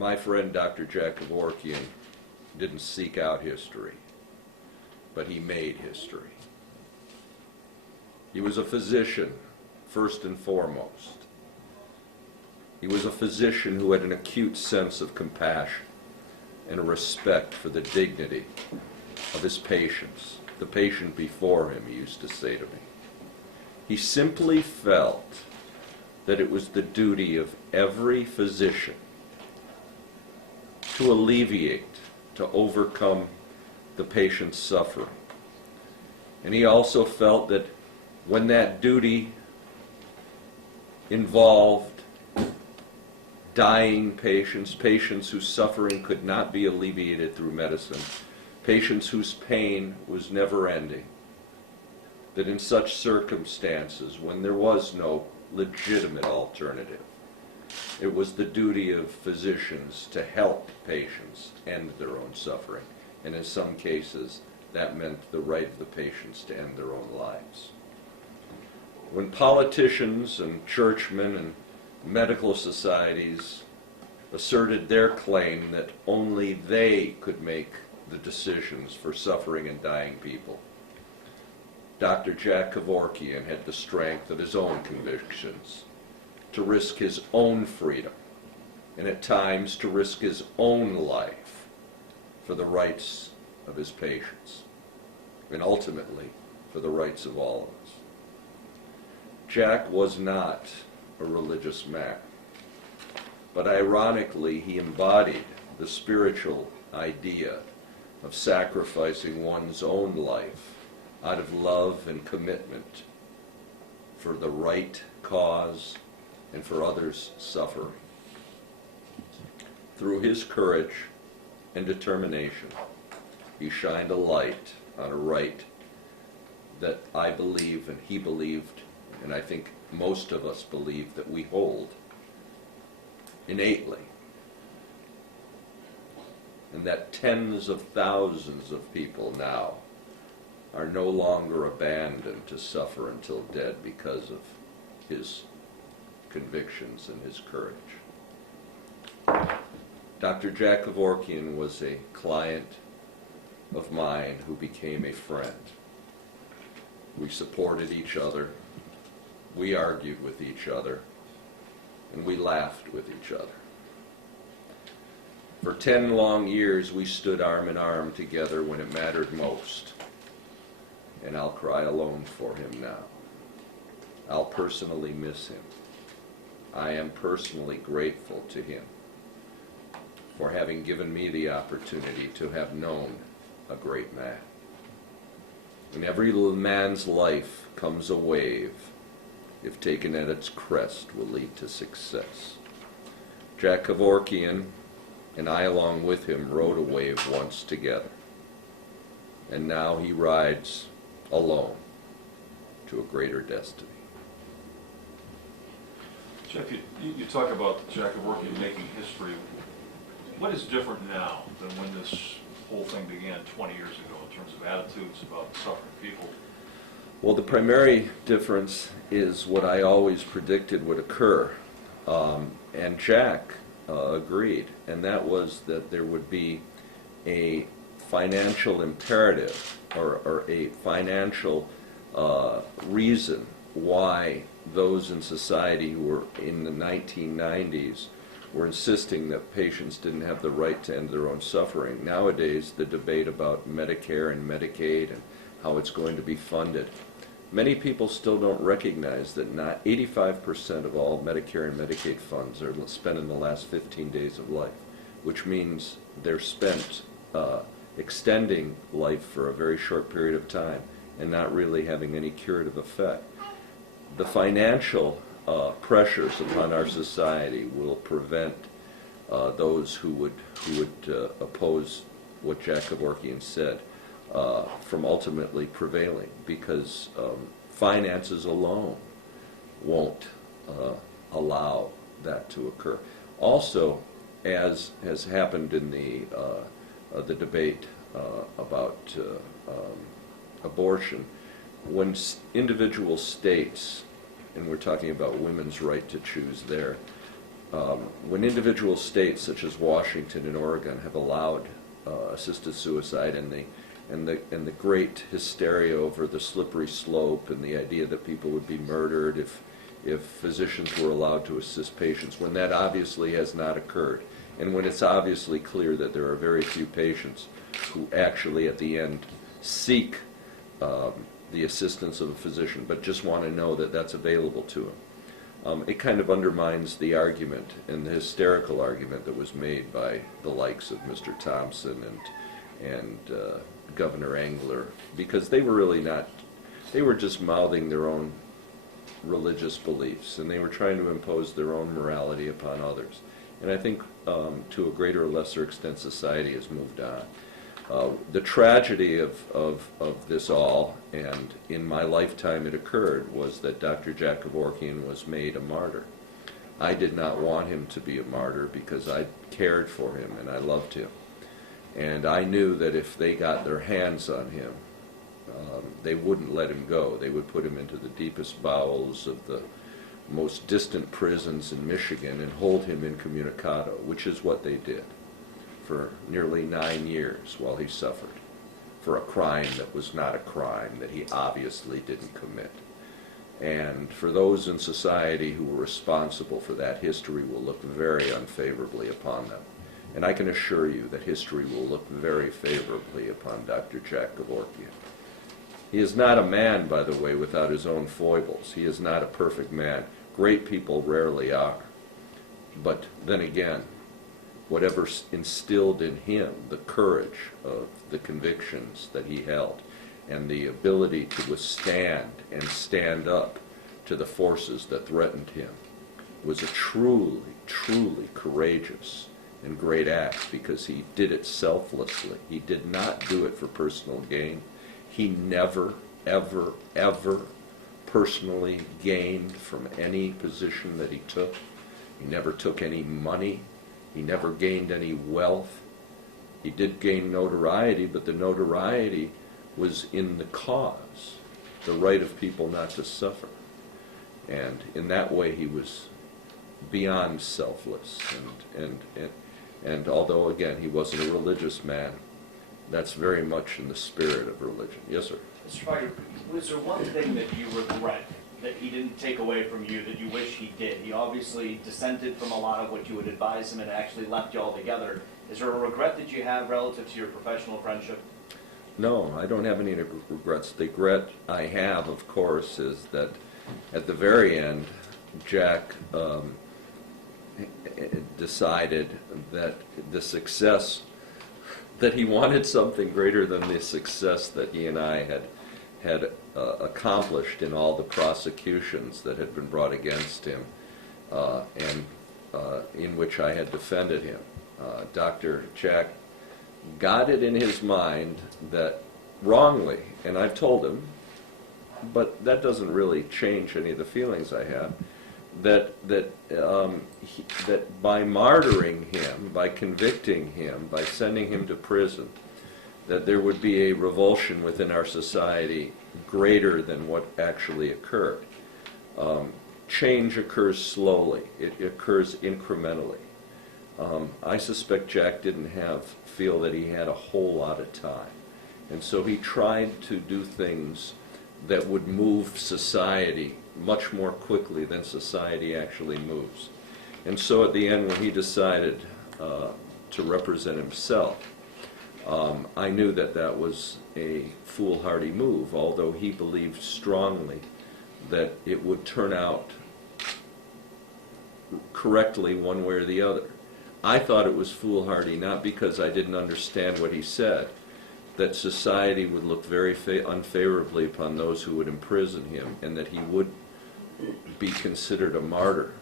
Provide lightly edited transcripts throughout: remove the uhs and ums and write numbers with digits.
My friend Dr. Jack Kevorkian didn't seek out history, but he made history. He was a physician, first and foremost. He was a physician who had an acute sense of compassion and a respect for the dignity of his patients. The patient before him, he used to say to me. He simply felt that it was the duty of every physician to alleviate, to overcome the patient's suffering. And he also felt that when that duty involved dying patients, patients whose suffering could not be alleviated through medicine, patients whose pain was never ending, that in such circumstances, when there was no legitimate alternative, it was the duty of physicians to help patients end their own suffering. And in some cases, that meant the right of the patients to end their own lives. When politicians and churchmen and medical societies asserted their claim that only they could make the decisions for suffering and dying people, Dr. Jack Kevorkian had the strength of his own convictions to risk his own freedom and at times to risk his own life for the rights of his patients and ultimately for the rights of all of us. Jack was not a religious man, but ironically he embodied the spiritual idea of sacrificing one's own life out of love and commitment for the right cause and for others' suffering. Through his courage and determination, he shined a light on a right that I believe and he believed, and I think most of us believe, that we hold innately. And that tens of thousands of people now are no longer abandoned to suffer until dead because of his convictions and his courage. Dr. Jack Kevorkian was a client of mine who became a friend. We supported each other, we argued with each other, and we laughed with each other. For 10 long years we stood arm in arm together when it mattered most. And I'll cry alone for him now. I'll personally miss him. I am personally grateful to him for having given me the opportunity to have known a great man. In every man's life comes a wave, if taken at its crest, will lead to success. Jack Kevorkian and I, along with him, rode a wave once together. And now he rides alone to a greater destiny. Jeff, you talk about Jack Kevorkian making history. What is different now than when this whole thing began 20 years ago in terms of attitudes about suffering people? Well, the primary difference is what I always predicted would occur, and Jack agreed, and that was that there would be a financial imperative or a financial reason why those in society who were in the 1990s were insisting that patients didn't have the right to end their own suffering. Nowadays, the debate about Medicare and Medicaid and how it's going to be funded, many people still don't recognize that not 85% of all Medicare and Medicaid funds are spent in the last 15 days of life, which means they're spent extending life for a very short period of time and not really having any curative effect. The financial pressures upon our society will prevent those who would oppose what Jack Kevorkian said from ultimately prevailing, because finances alone won't allow that to occur. Also, as has happened in the debate about abortion, when individual states, and we're talking about women's right to choose there, When individual states such as Washington and Oregon have allowed assisted suicide, and the great hysteria over the slippery slope and the idea that people would be murdered if physicians were allowed to assist patients, when that obviously has not occurred, and when it's obviously clear that there are very few patients who actually at the end seek the assistance of a physician, but just want to know that that's available to them. It kind of undermines the argument and the hysterical argument that was made by the likes of Mr. Thompson and Governor Engler, because they were really not, they were just mouthing their own religious beliefs, and they were trying to impose their own morality upon others. And I think to a greater or lesser extent society has moved on. The tragedy of this all, and in my lifetime it occurred, was that Dr. Jack Kevorkian was made a martyr. I did not want him to be a martyr because I cared for him and I loved him. And I knew that if they got their hands on him, they wouldn't let him go. They would put him into the deepest bowels of the most distant prisons in Michigan and hold him incommunicado, which is what they did for nearly 9 years while he suffered for a crime that was not a crime, that he obviously didn't commit. And for those in society who were responsible for that, history will look very unfavorably upon them. And I can assure you that history will look very favorably upon Dr. Jack Kevorkian. He is not a man, by the way, without his own foibles. He is not a perfect man. Great people rarely are. But then again, whatever instilled in him the courage of the convictions that he held and the ability to withstand and stand up to the forces that threatened him was a truly, truly courageous and great act, because he did it selflessly. He did not do it for personal gain. He never, ever, ever personally gained from any position that he took. He never took any money. He never gained any wealth. He did gain notoriety, but the notoriety was in the cause, the right of people not to suffer. And in that way he was beyond selfless. And although, again, he wasn't a religious man, that's very much in the spirit of religion. Yes, sir? Mr. Fieger, was there one thing that you regret that he didn't take away from you that you wish he did? He obviously dissented from a lot of what you would advise him and actually left you all together. Is there a regret that you have relative to your professional friendship? No, I don't have any regrets. The regret I have, of course, is that at the very end, Jack decided that the success, that he wanted something greater than the success that he and I had accomplished in all the prosecutions that had been brought against him, and in which I had defended him. Dr. Jack got it in his mind that, wrongly, and I've told him, but that doesn't really change any of the feelings I have, that by martyring him, by convicting him, by sending him to prison, that there would be a revulsion within our society greater than what actually occurred. Change occurs slowly. It occurs incrementally. I suspect Jack didn't feel that he had a whole lot of time. And so he tried to do things that would move society much more quickly than society actually moves. And so at the end, when he decided to represent himself, I knew that that was a foolhardy move, although he believed strongly that it would turn out correctly one way or the other. I thought it was foolhardy not because I didn't understand what he said, that society would look very unfavorably upon those who would imprison him, and that he would be considered a martyr,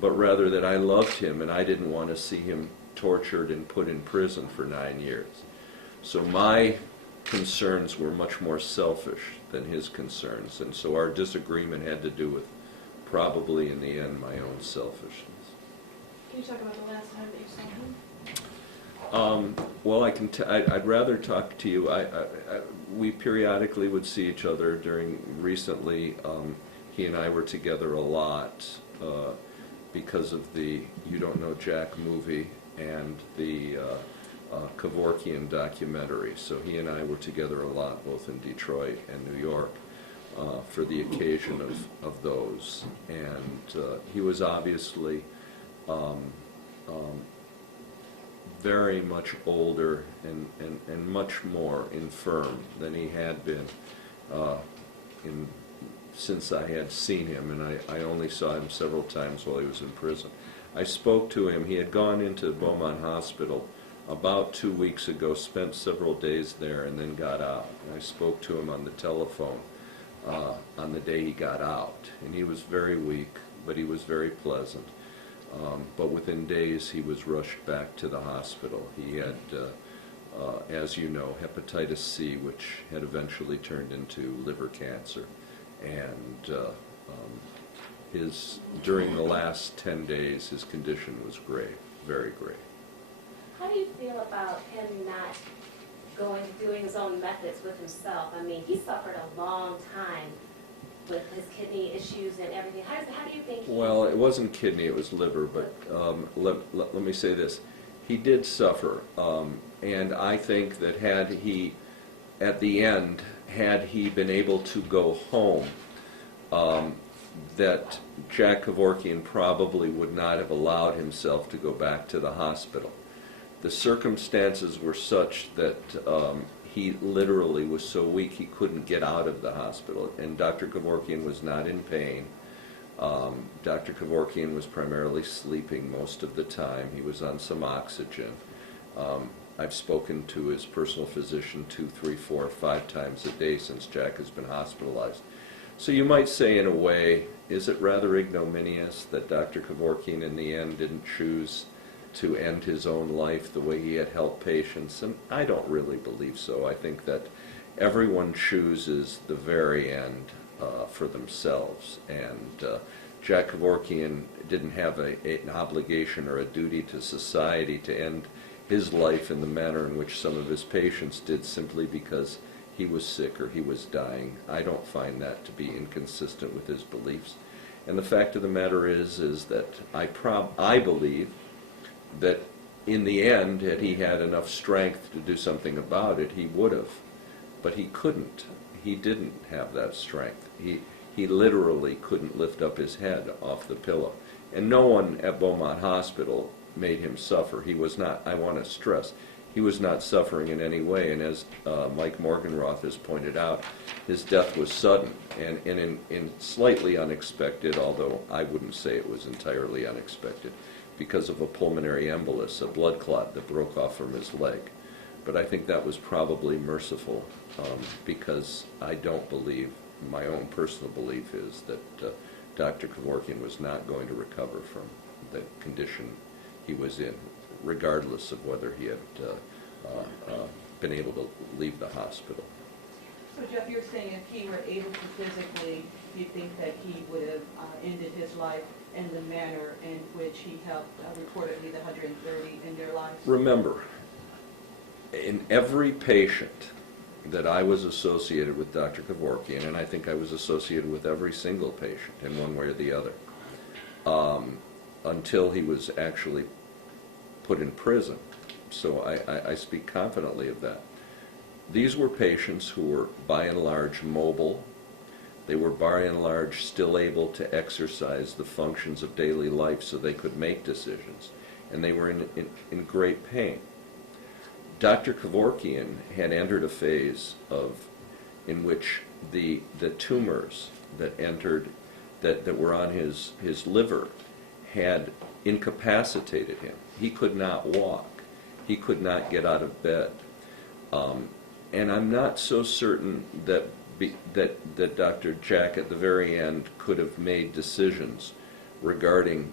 but rather that I loved him and I didn't want to see him tortured and put in prison for 9 years. So my concerns were much more selfish than his concerns, and so our disagreement had to do with, probably in the end, my own selfishness. Can you talk about the last time that you saw him? Well, I'd rather talk to you. We periodically would see each other. Recently, he and I were together a lot because of the You Don't Know Jack movie and the Kevorkian documentary. So he and I were together a lot, both in Detroit and New York, for the occasion of those. And he was obviously very much older and much more infirm than he had been since I had seen him, and I only saw him several times while he was in prison. I spoke to him. He had gone into Beaumont Hospital about 2 weeks ago, spent several days there, and then got out. And I spoke to him on the telephone on the day he got out, and he was very weak, but he was very pleasant. But within days, he was rushed back to the hospital. He had, as you know, hepatitis C, which had eventually turned into liver cancer. And during the last 10 days, his condition was grave, very grave. How do you feel about him not doing his own methods with himself? I mean, he suffered a long time with his kidney issues and everything. How do you think he... Well, it wasn't kidney, it was liver, but let me say this. He did suffer, and I think that had he, at the end, had he been able to go home, that Jack Kevorkian probably would not have allowed himself to go back to the hospital. The circumstances were such that he literally was so weak he couldn't get out of the hospital, and Dr. Kevorkian was not in pain. Dr. Kevorkian was primarily sleeping most of the time. He was on some oxygen. I've spoken to his personal physician 2, 3, 4, 5 times a day since Jack has been hospitalized. So you might say, in a way, is it rather ignominious that Dr. Kevorkian in the end didn't choose to end his own life the way he had helped patients? And I don't really believe so. I think that everyone chooses the very end for themselves. And Jack Kevorkian didn't have an obligation or a duty to society to end his life in the manner in which some of his patients did, simply because he was sick or he was dying. I don't find that to be inconsistent with his beliefs. And the fact of the matter is that I believe that in the end, had he had enough strength to do something about it, he would have. But he couldn't. He didn't have that strength. He literally couldn't lift up his head off the pillow. And no one at Beaumont Hospital made him suffer. He was not, I want to stress, he was not suffering in any way. And as Mike Morgenroth has pointed out, his death was sudden and in slightly unexpected, although I wouldn't say it was entirely unexpected, because of a pulmonary embolus, a blood clot that broke off from his leg. But I think that was probably merciful, because I don't believe, my own personal belief is that Dr. Kevorkian was not going to recover from the condition he was in, regardless of whether he had been able to leave the hospital. So Jeff, you're saying if he were able to physically, do you think that he would have ended his life in the manner in which he helped reportedly the 130 in their lives? Remember, in every patient that I was associated with Dr. Kevorkian, and I think I was associated with every single patient in one way or the other, until he was actually put in prison. So I speak confidently of that. These were patients who were by and large mobile. They were by and large still able to exercise the functions of daily life so they could make decisions. And they were in great pain. Dr. Kevorkian had entered a phase in which the tumors that entered, that were on his liver, had incapacitated him. He could not walk. He could not get out of bed. And I'm not so certain that Dr. Jack at the very end could have made decisions regarding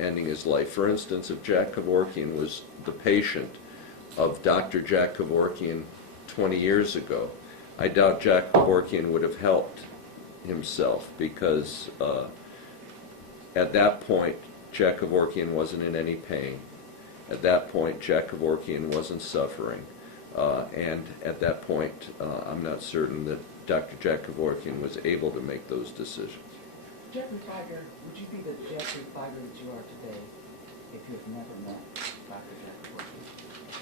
ending his life. For instance, if Jack Kevorkian was the patient of Dr. Jack Kevorkian 20 years ago, I doubt Jack Kevorkian would have helped himself, because at that point Jack Kevorkian wasn't in any pain. At that point Jack Kevorkian wasn't suffering. And at that point I'm not certain that Dr. Jack Kevorkian was able to make those decisions. Geoffrey Fieger, would you be the Geoffrey Fieger that you are today if you had never met Dr. Jack Kevorkian?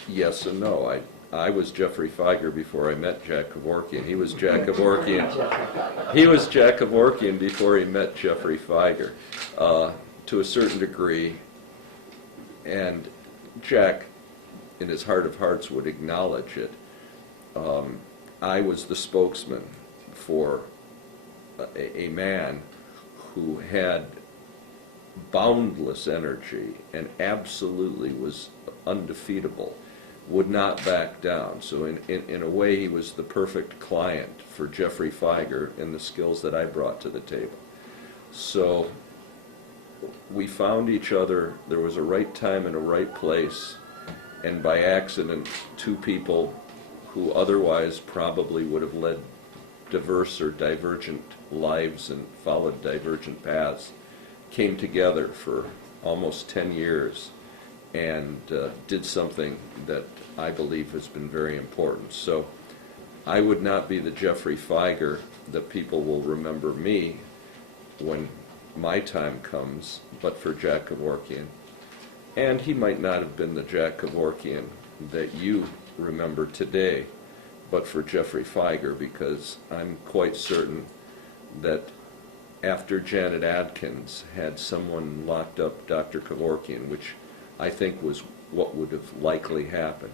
Yes and no. I was Geoffrey Fieger before I met Jack Kevorkian. He was Jack Kevorkian. He was Jack Kevorkian before he met Geoffrey Fieger, to a certain degree. And Jack, in his heart of hearts, would acknowledge it. I was the spokesman for a man who had boundless energy and absolutely was undefeatable, would not back down. So in a way, he was the perfect client for Geoffrey Fieger and the skills that I brought to the table. So we found each other. There was a right time and a right place, and by accident, two people who otherwise probably would have led diverse or divergent lives and followed divergent paths came together for almost 10 years and did something that I believe has been very important. So I would not be the Geoffrey Fieger that people will remember me when my time comes, but for Jack Kevorkian. And he might not have been the Jack Kevorkian that you remember today, but for Geoffrey Fieger, because I'm quite certain that after Janet Adkins had someone locked up Dr. Kevorkian, which I think was what would have likely happened,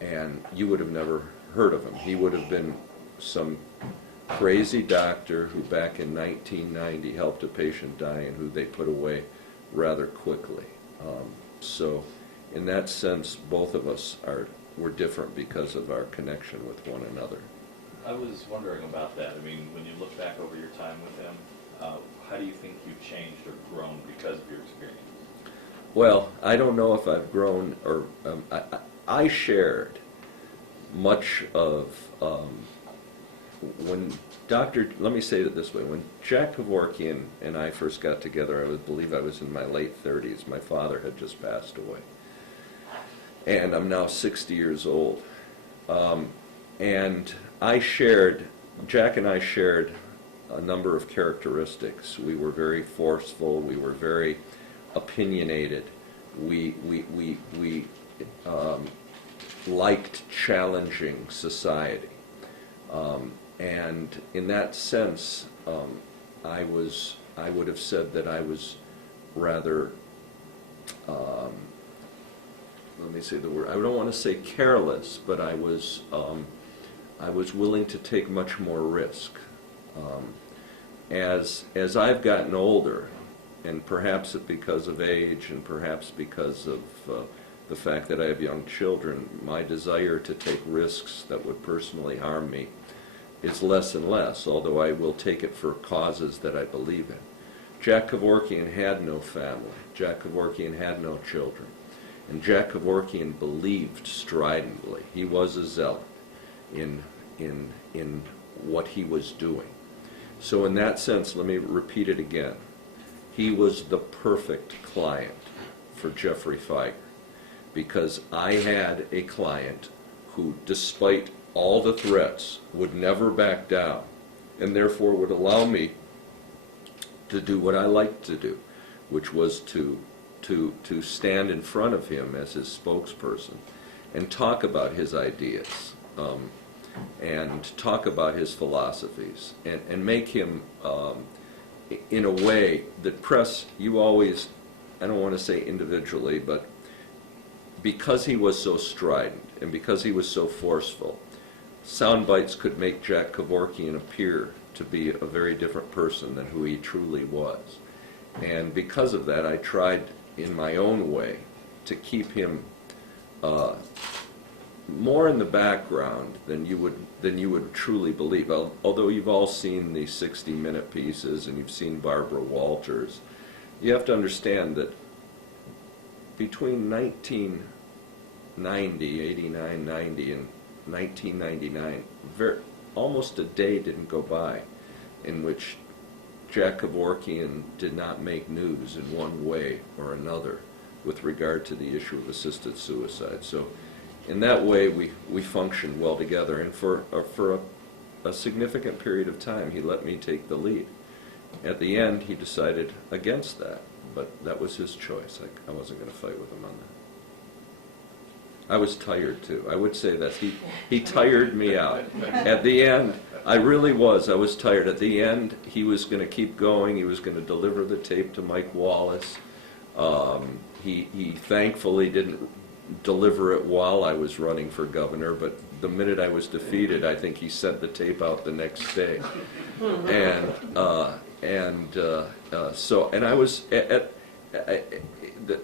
and you would have never heard of him. He would have been some crazy doctor who back in 1990 helped a patient die and who they put away rather quickly. So in that sense, both of us were different because of our connection with one another. I was wondering about that. I mean, when you look back over your time with him, how do you think you've changed or grown because of your experience? Well, I don't know if I've grown, or I shared much of when let me say it this way, when Jack Kevorkian and I first got together, I believe I was in my late 30s. My father had just passed away. And I'm now 60 years old. And Jack and I shared a number of characteristics. We were very forceful, we were very opinionated, we liked challenging society. And in that sense, I would have said that I was rather, let me say the word, I don't want to say careless, but I was willing to take much more risk. As I've gotten older, and perhaps because of age and perhaps because of the fact that I have young children, my desire to take risks that would personally harm me is less and less, although I will take it for causes that I believe in. Jack Kevorkian had no family. Jack Kevorkian had no children. And Jack Kevorkian believed stridently. He was a zealot in what he was doing. So in that sense, let me repeat it again. He was the perfect client for Geoffrey Fieger, because I had a client who, despite all the threats, would never back down, and therefore would allow me to do what I liked to do, which was to stand in front of him as his spokesperson and talk about his ideas, and talk about his philosophies, and make him, in a way that press, you always, I don't want to say individually, but because he was so strident and because he was so forceful, sound bites could make Jack Kevorkian appear to be a very different person than who he truly was. And because of that, I tried in my own way to keep him more in the background than you would truly believe. Although you've all seen the 60-minute pieces and you've seen Barbara Walters, you have to understand that between 1990, 89, 90, and 1999, almost a day didn't go by in which Jack Kevorkian did not make news in one way or another with regard to the issue of assisted suicide. So in that way, we functioned well together, and for a significant period of time, he let me take the lead. at the end, he decided against that, but that was his choice. I wasn't going to fight with him on that. I was tired too. I would say that he tired me out. At the end, I really was. I was tired. At the end, he was going to keep going. He was going to deliver the tape to Mike Wallace. He thankfully didn't deliver it while I was running for governor, but the minute I was defeated, I think he sent the tape out the next day. And I was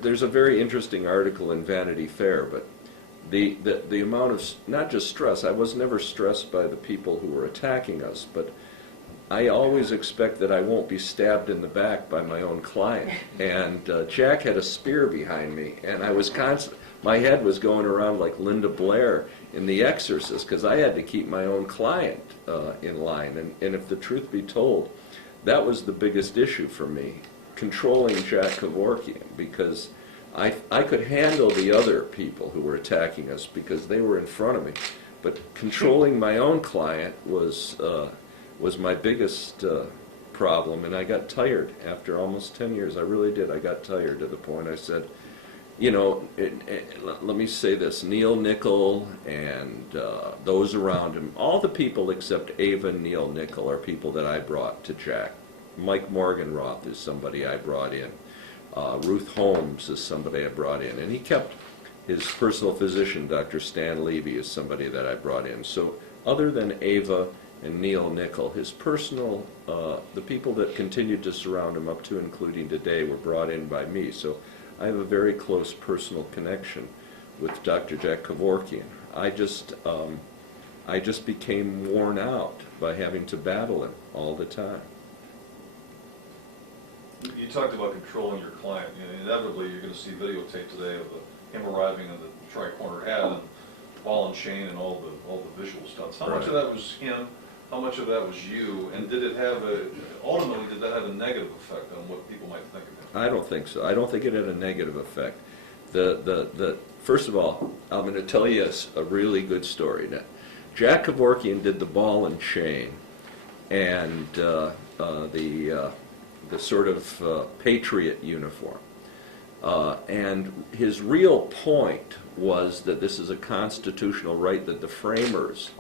there's a very interesting article in Vanity Fair, but the amount of, not just stress, I was never stressed by the people who were attacking us, but I always expect that I won't be stabbed in the back by my own client. And Jack had a spear behind me, and I was my head was going around like Linda Blair in The Exorcist, because I had to keep my own client in line. And if the truth be told, that was the biggest issue for me, controlling Jack Kevorkian, because I could handle the other people who were attacking us because they were in front of me. But controlling my own client was my biggest problem, and I got tired after almost 10 years. I really did. I got tired to the point I said, you know, let me say this, Neil Nickel and those around him, all the people except Ava and Neil Nickel are people that I brought to Jack. Mike Morganroth is somebody I brought in. Ruth Holmes is somebody I brought in. And he kept his personal physician, Dr. Stan Levy, is somebody that I brought in. So other than Ava and Neil Nickel, his personal, the people that continued to surround him up to including today were brought in by me. So I have a very close personal connection with Dr. Jack Kevorkian. I just became worn out by having to battle him all the time. You talked about controlling your client. You know, inevitably, you're going to see videotape today of him arriving in the tri-corner hat and ball and chain and all the visual stuff. How much of that was him? How much of that was you? And did it have ultimately, did that have a negative effect on what people might think of him? I don't think so. I don't think it had a negative effect. First of all, I'm going to tell you a really good story now. Jack Kevorkian did the ball and chain and the sort of patriot uniform. And his real point was that this is a constitutional right that the framers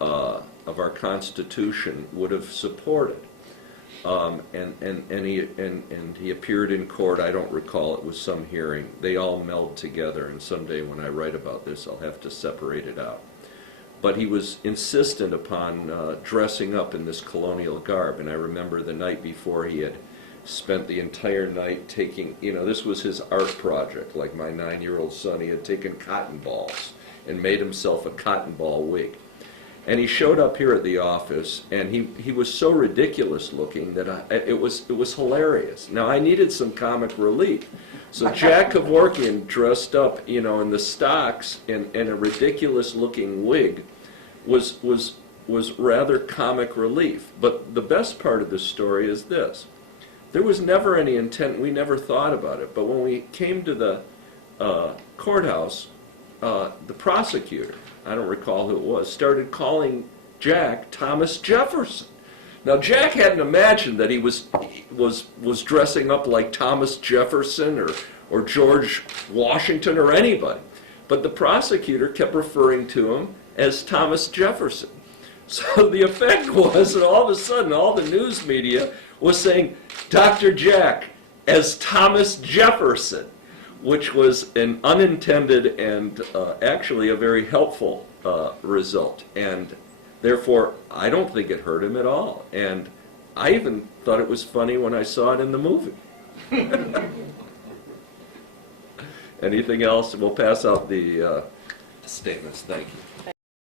of our Constitution would have supported. And he appeared in court. I don't recall, it was some hearing. They all meld together, and someday when I write about this, I'll have to separate it out. But he was insistent upon dressing up in this colonial garb, and I remember the night before he had spent the entire night taking, you know, this was his art project, like my 9-year-old son. He had taken cotton balls and made himself a cotton ball wig. And he showed up here at the office, and he was so ridiculous looking that it was hilarious. Now, I needed some comic relief. So Jack Kevorkian dressed up, you know, in the stocks and a ridiculous looking wig was rather comic relief. But the best part of the story is this. There was never any intent, we never thought about it, but when we came to the courthouse, the prosecutor, I don't recall who it was, started calling Jack Thomas Jefferson. Now, Jack hadn't imagined that he was dressing up like Thomas Jefferson or George Washington or anybody. But the prosecutor kept referring to him as Thomas Jefferson. So the effect was that all of a sudden all the news media was saying Dr. Jack as Thomas Jefferson, which was an unintended and actually a very helpful result. And therefore, I don't think it hurt him at all. And I even thought it was funny when I saw it in the movie. Anything else? We'll pass out the statements. Thank you.